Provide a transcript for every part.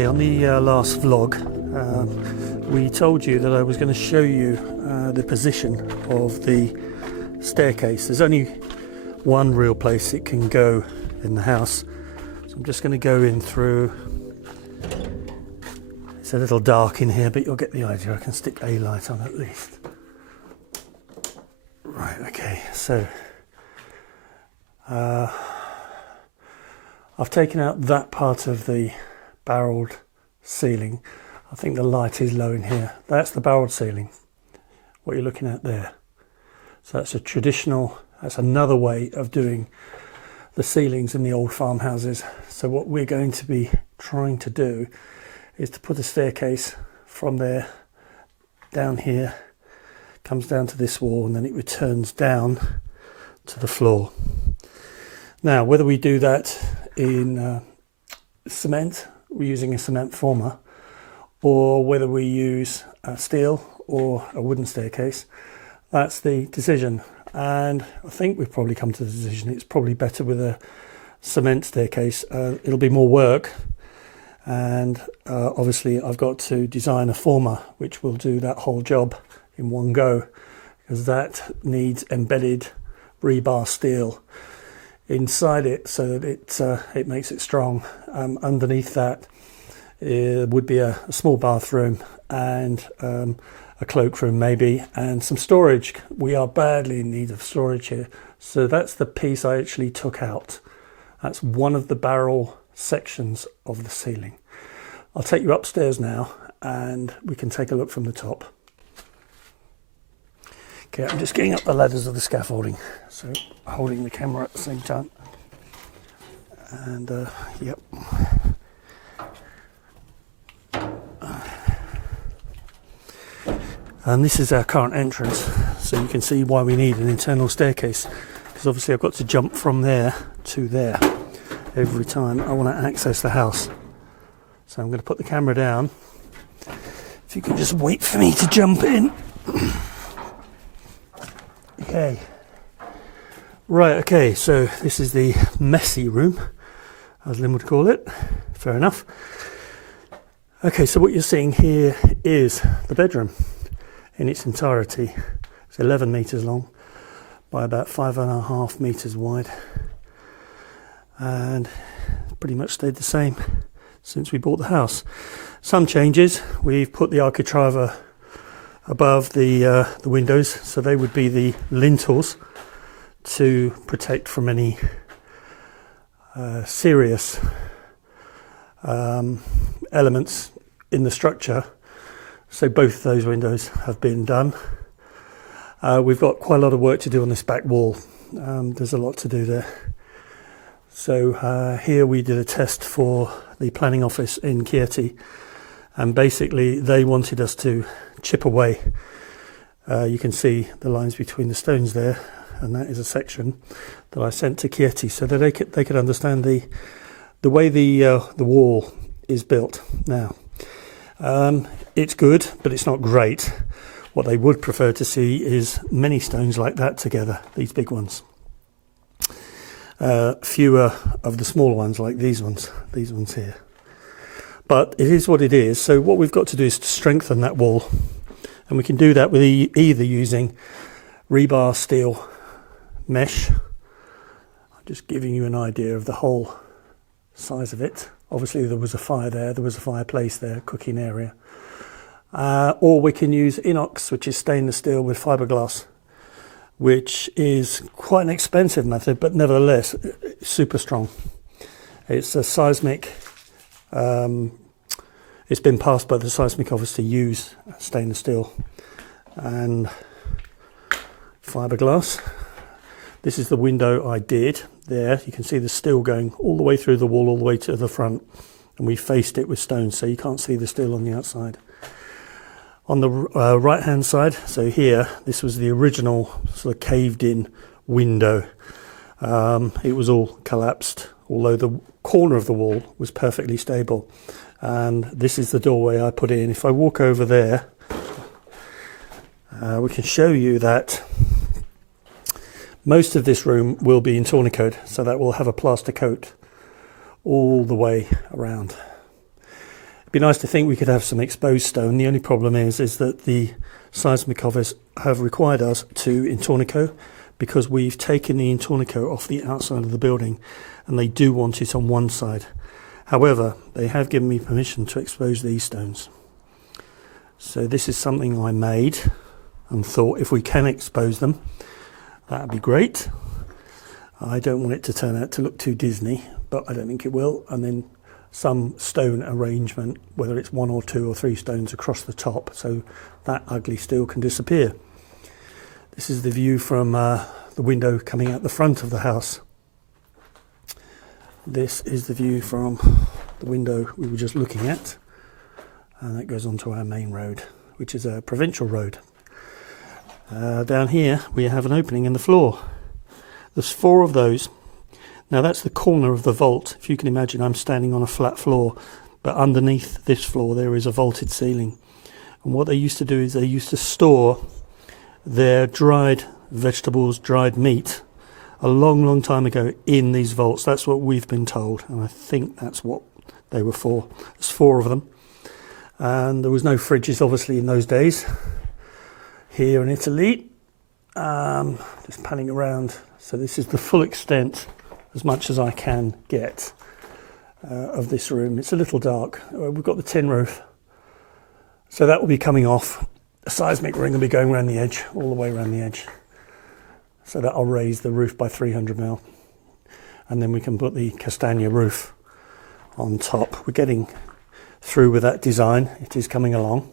Okay, on the last vlog, we told you that I was going to show you the position of the staircase. There's only one real place it can go in the house, so I'm just going to go in through. It's a little dark in here, but you'll get the idea. I can stick a light on at least. Right, okay, so I've taken out that part of the barreled ceiling. I think the light is low in here. That's the barreled ceiling, what you're looking at there. So that's a traditional, that's another way of doing the ceilings in the old farmhouses. So what we're going to be trying to do is to put a staircase from there down here, comes down to this wall, and then it returns down to the floor. Now, whether we do that in cement, we're using a cement former, or whether we use steel or a wooden staircase, that's the decision. And I think we've probably come to the decision it's probably better with a cement staircase. It'll be more work, and obviously I've got to design a former which will do that whole job in one go, because that needs embedded rebar steel inside it so that it makes it strong. Underneath that would be a small bathroom and a cloakroom maybe, and some storage. We are badly in need of storage here, so that's the piece I actually took out. That's one of the barrel sections of the ceiling. I'll take you upstairs now and we can take a look from the top. Okay, I'm just getting up the ladders of the scaffolding, so holding the camera at the same time. And yep. And this is our current entrance, so you can see why we need an internal staircase, because obviously I've got to jump from there to there every time I want to access the house. So I'm going to put the camera down. If you can just wait for me to jump in. Okay, right, okay, so this is the messy room, as Lynn would call it. Fair enough. Okay, so what you're seeing here is the bedroom in its entirety. It's 11 metres long by about 5.5 metres wide, and pretty much stayed the same since we bought the house. Some changes: we've put the architrave above the windows, so they would be the lintels to protect from any serious elements in the structure. So both of those windows have been done. We've got quite a lot of work to do on this back wall. There's a lot to do there. So here we did a test for the planning office in Chieti, and basically they wanted us to chip away. You can see the lines between the stones there, and that is a section that I sent to Chieti so that they could understand the way the wall is built. Now, it's good, but it's not great. What they would prefer to see is many stones like that together, these big ones. Fewer of the smaller ones like these ones here. But it is what it is. So what we've got to do is to strengthen that wall, and we can do that with either using rebar steel mesh. I'm just giving you an idea of the whole size of it. Obviously there was a fire there, there was a fireplace there, cooking area. Or we can use inox, which is stainless steel with fiberglass, which is quite an expensive method, but nevertheless super strong. It's a seismic, it's been passed by the seismic office to use stainless steel and fiberglass. This is the window I did there. You can see the steel going all the way through the wall, all the way to the front, and we faced it with stones, so you can't see the steel on the outside. On the right hand side, so here, this was the original sort of caved in window. It was all collapsed, although the corner of the wall was perfectly stable. And this is the doorway I put in. If I walk over there, we can show you that most of this room will be in tourniquet, so that will have a plaster coat all the way around. It'd be nice to think we could have some exposed stone. The only problem is that the seismic office have required us to intornico, because we've taken the intornico off the outside of the building and they do want it on one side. However, they have given me permission to expose these stones. So this is something I made and thought if we can expose them, that would be great. I don't want it to turn out to look too Disney, but I don't think it will. And then some stone arrangement, whether it's 1 or 2 or 3 stones across the top, so that ugly steel can disappear. This is the view from the window coming out the front of the house. This is the view from the window we were just looking at, and that goes onto our main road, which is a provincial road. Down here we have an opening in the floor. There's 4 of those. Now that's the corner of the vault. If you can imagine, I'm standing on a flat floor, but underneath this floor there is a vaulted ceiling. And what they used to do is they used to store their dried vegetables, dried meat, a long, long time ago in these vaults. That's what we've been told, and I think that's what they were for. There's 4 of them. And there was no fridges, obviously, in those days. Here in Italy, just panning around. So this is the full extent, as much as I can get, of this room. It's a little dark. We've got the tin roof, so that will be coming off. A seismic ring will be going around the edge, all the way around the edge. So that'll raise the roof by 300 mil. And then we can put the castagna roof on top. We're getting through with that design. It is coming along.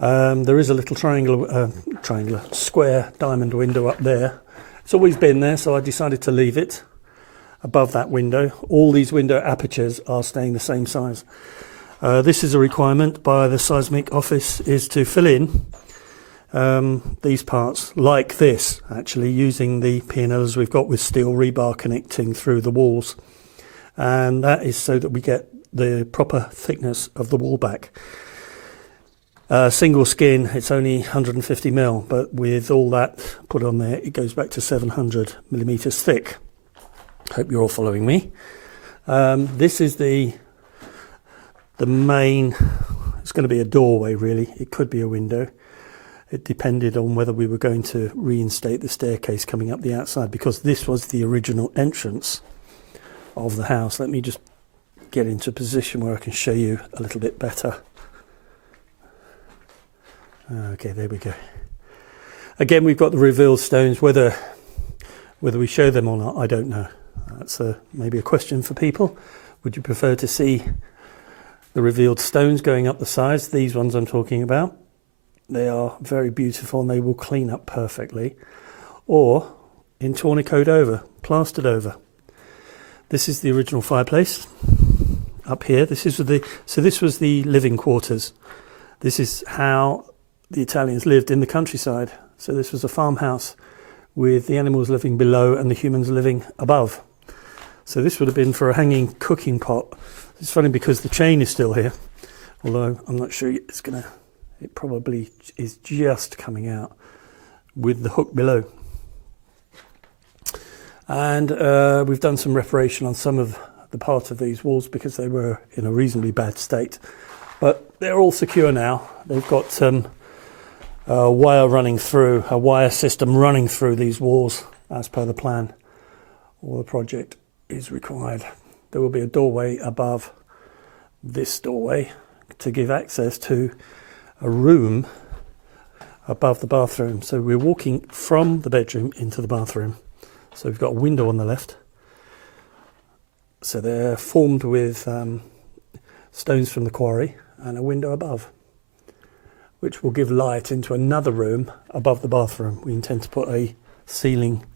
There is a little triangular, square diamond window up there. It's always been there, so I decided to leave it above that window. All these window apertures are staying the same size. This is a requirement by the seismic office, is to fill in these parts like this, actually using the P&Ls we've got with steel rebar connecting through the walls, and that is so that we get the proper thickness of the wall back. Single skin, it's only 150 mil, but with all that put on there, it goes back to 700 millimeters thick. Hope you're all following me. This is the main. It's going to be a doorway, really. It could be a window. It depended on whether we were going to reinstate the staircase coming up the outside, because this was the original entrance of the house. Let me just get into a position where I can show you a little bit better. Okay, there we go. Again, we've got the revealed stones. Whether we show them or not, I don't know. That's maybe a question for people. Would you prefer to see the revealed stones going up the sides? These ones I'm talking about. They are very beautiful and they will clean up perfectly. Or intornicoed over, plastered over. This is the original fireplace up here. This was the living quarters. This is how the Italians lived in the countryside. So this was a farmhouse with the animals living below and the humans living above. So this would have been for a hanging cooking pot. It's funny because the chain is still here, although I'm not sure it's gonna. It probably is just coming out with the hook below. And we've done some reparation on some of the parts of these walls because they were in a reasonably bad state. But they're all secure now. They've got a wire system running through these walls as per the plan or the project is required. There will be a doorway above this doorway to give access to a room above the bathroom. So we're walking from the bedroom into the bathroom. So we've got a window on the left. So they're formed with stones from the quarry and a window above, which will give light into another room above the bathroom. We intend to put a ceiling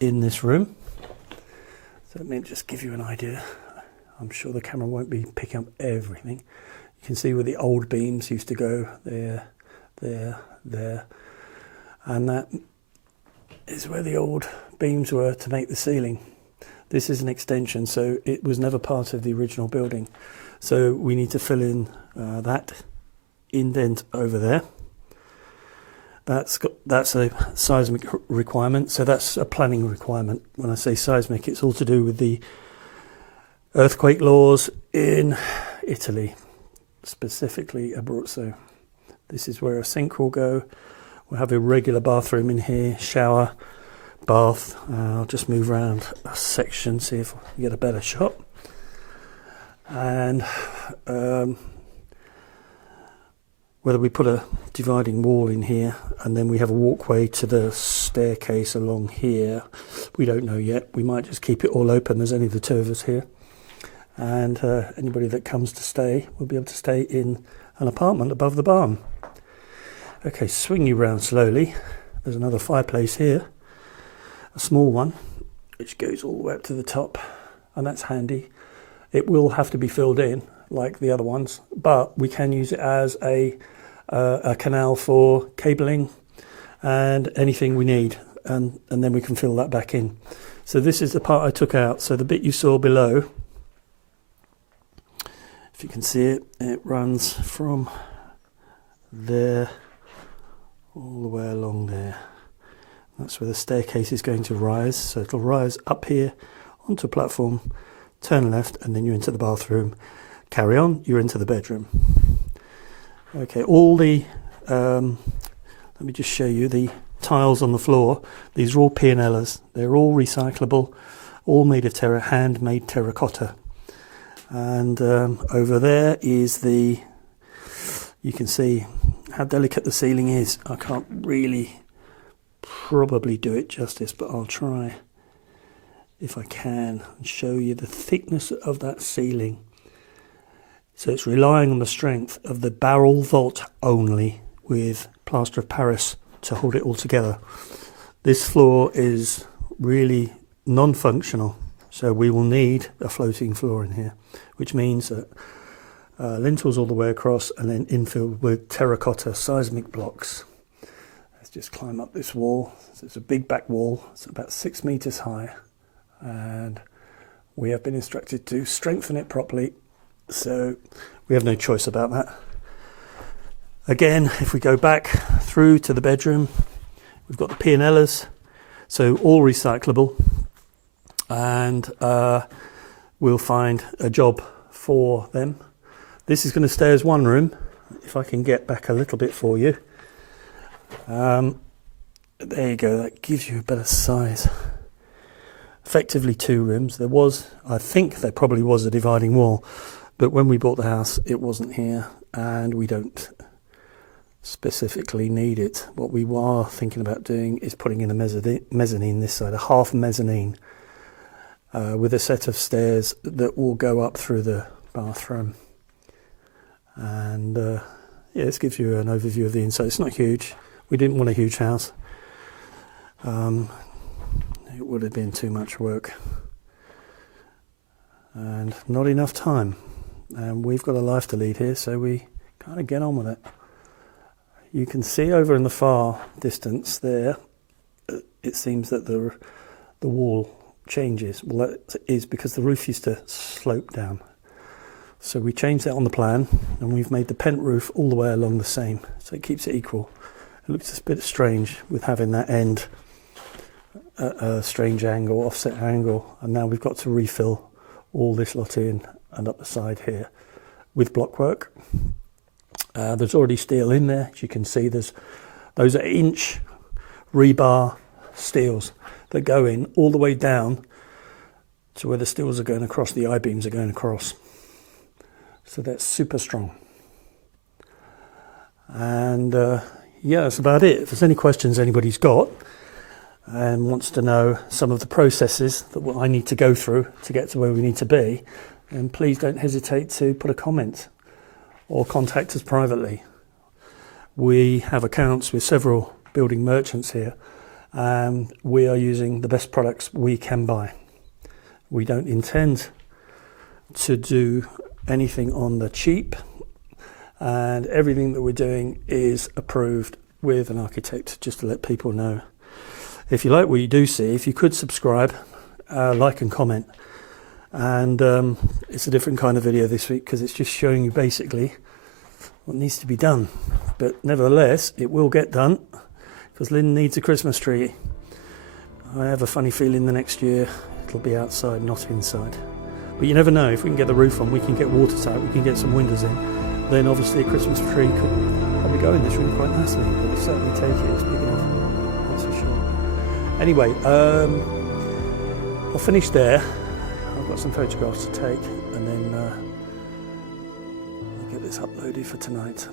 in this room. So let me just give you an idea. I'm sure the camera won't be picking up everything. You can see where the old beams used to go, there, there. And that is where the old beams were to make the ceiling. This is an extension, so it was never part of the original building. So we need to fill in that indent over there. That's a seismic requirement, so that's a planning requirement. When I say seismic, it's all to do with the earthquake laws in Italy. specifically Abruzzo. This is where a sink will go. We'll have a regular bathroom in here, shower, bath. I'll just move around a section, see if we get a better shot. And whether we put a dividing wall in here and then we have a walkway to the staircase along here, we don't know yet. We might just keep it all open. There's only the two of us here. And anybody that comes to stay will be able to stay in an apartment above the barn. Okay, swing you round slowly. There's another fireplace here, a small one, which goes all the way up to the top, and that's handy. It will have to be filled in like the other ones, but we can use it as a canal for cabling and anything we need, and then we can fill that back in. So this is the part I took out. So the bit you saw below, if you can see it, it runs from there all the way along there. That's where the staircase is going to rise. So it'll rise up here onto a platform, turn left, and then you're into the bathroom. Carry on, you're into the bedroom. Okay, all the let me just show you the tiles on the floor. These are all P&Lers. They're all recyclable, all made of handmade terracotta. And over there is you can see how delicate the ceiling is. I can't really probably do it justice, but I'll try if I can and show you the thickness of that ceiling. So it's relying on the strength of the barrel vault only, with plaster of Paris to hold it all together. This floor is really non-functional, so we will need a floating floor in here, which means that lintels all the way across and then infilled with terracotta seismic blocks. Let's just climb up this wall. So it's a big back wall. It's about 6 meters high, and we have been instructed to strengthen it properly, so we have no choice about that. Again, if we go back through to the bedroom, we've got the P&Lers, so all recyclable, and we'll find a job for them. This is going to stay as one room, if I can get back a little bit for you. There you go, that gives you a better size. Effectively 2 rooms. I think there probably was a dividing wall, but when we bought the house it wasn't here, and we don't specifically need it. What we are thinking about doing is putting in a mezzanine this side, a half mezzanine, with a set of stairs that will go up through the bathroom. And yeah, this gives you an overview of the inside. It's not huge. We didn't want a huge house. It would have been too much work and not enough time. And we've got a life to lead here, so we kind of get on with it. You can see over in the far distance there, it seems that the wall changes. Well, that is because the roof used to slope down. So we changed that on the plan, and we've made the pent roof all the way along the same, so it keeps it equal. It looks a bit strange with having that end at a strange angle, offset angle, and now we've got to refill all this lot in and up the side here with blockwork. There's already steel in there, as you can see. Those are inch rebar steels that go in all the way down to where the steels are going across, the I-beams are going across. So that's super strong. And yeah, that's about it. If there's any questions anybody's got and wants to know some of the processes that I need to go through to get to where we need to be, then please don't hesitate to put a comment or contact us privately. We have accounts with several building merchants here, and we are using the best products we can buy. We don't intend to do anything on the cheap, and everything that we're doing is approved with an architect, just to let people know. If you like what you do see, if you could subscribe, like and comment. And it's a different kind of video this week because it's just showing you basically what needs to be done. But nevertheless, it will get done because Lynn needs a Christmas tree. I have a funny feeling the next year it'll be outside, not inside. But you never know. If we can get the roof on, we can get watertight, we can get some windows in, then obviously a Christmas tree could probably go in this room quite nicely. It will certainly take it, it's big enough, that's for sure. Anyway, I'll finish there. I've got some photographs to take, and then I'll get this uploaded for tonight.